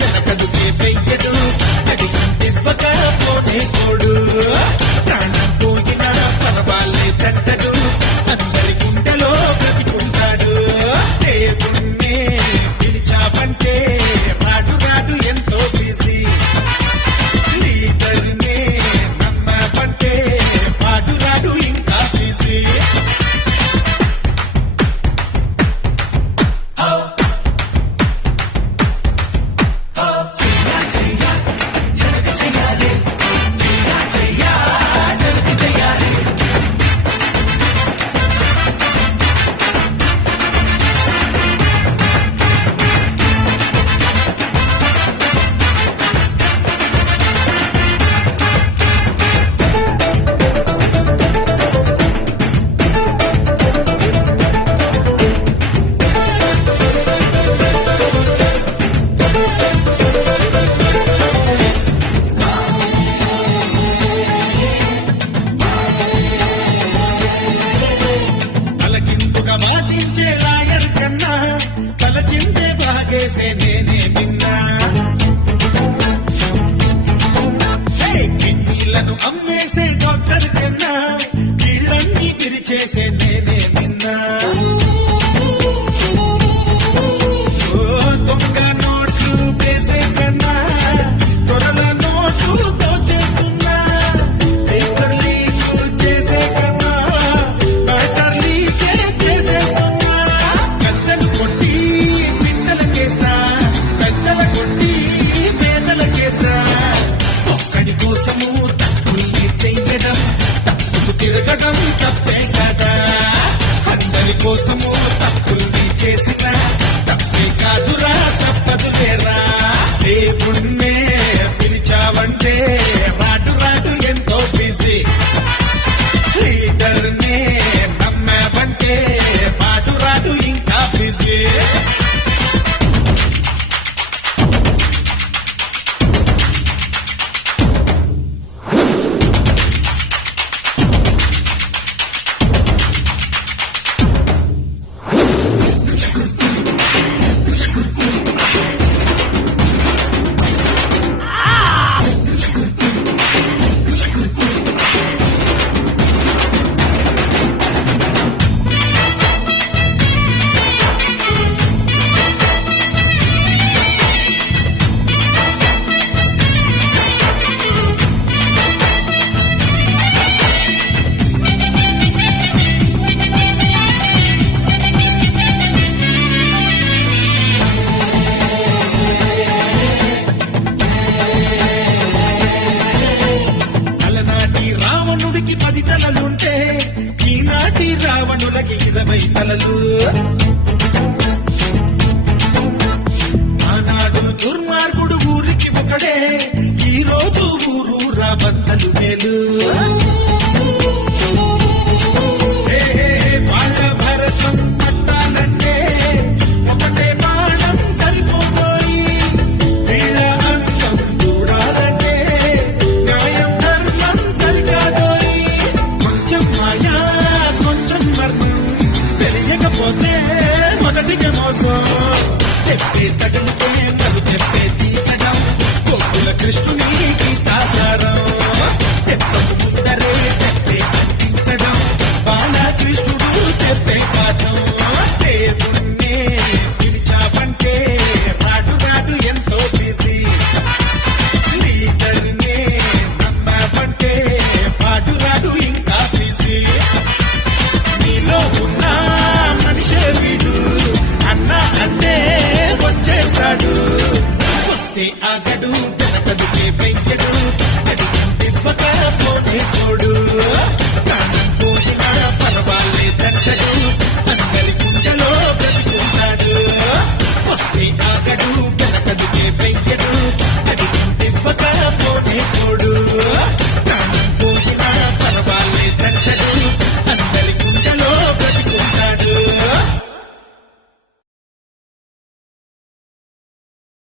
వెనకడుకే వెయ్యడు అడిగంటివ్వక పోనే పోడు ప్రాణం పోయినా పర్వాలేదంటడు అందరి గుండెలో బ్రతికుంటాడు దేవుణ్ణే పిలిచావంటే రాడు రాడు ఎంతో బిజీ లీడర్నే నమ్మవంటే వాడు రాడు ఇంకా బిజీ తలకిందుగా వాదించే లాయర్ కన్నా తలచిందే బాగేసే నేనే విన్నా కిడ్నీలను అమ్మేసే డాక్టర్ కన్నా కీళ్ళన్నీ విరిచేసే నేనే విన్నా దొంగ నోట్లు వేసే కన్నా దొరల నోట్లు దోచేస్తున్నా పేపర్ లీక్ చేసే కన్నా మ్యాటర్ లీకే చేసేస్తున్నా కత్తలు కొట్టి పిట్టలకేస్తా పెద్దల కొట్టి పేదలకేస్తా ఒక్కడి కోసము తప్పుల్ని చెయ్యడం తప్పుకు తిరగడం తప్పే కదా అందరి కోసము తప్పుల్ని చేసిన తప్పే కాదురా తప్పదు లేరా దేవుణ్ణే పిలిచావంటే రాడు రాడు ఎంతో బిజీ లీడర్నే నమ్మావంటే వాడు రాడు ఇంకా బిజీ అలనాటి రావణుడికి 10 తలలుంటే ఈనాటి రావణులకి 20 తలలు ఆనాడు దుర్మార్గుడు ఊరికి ఒకడే ఈ రోజు ఊరూరా 100 వేలు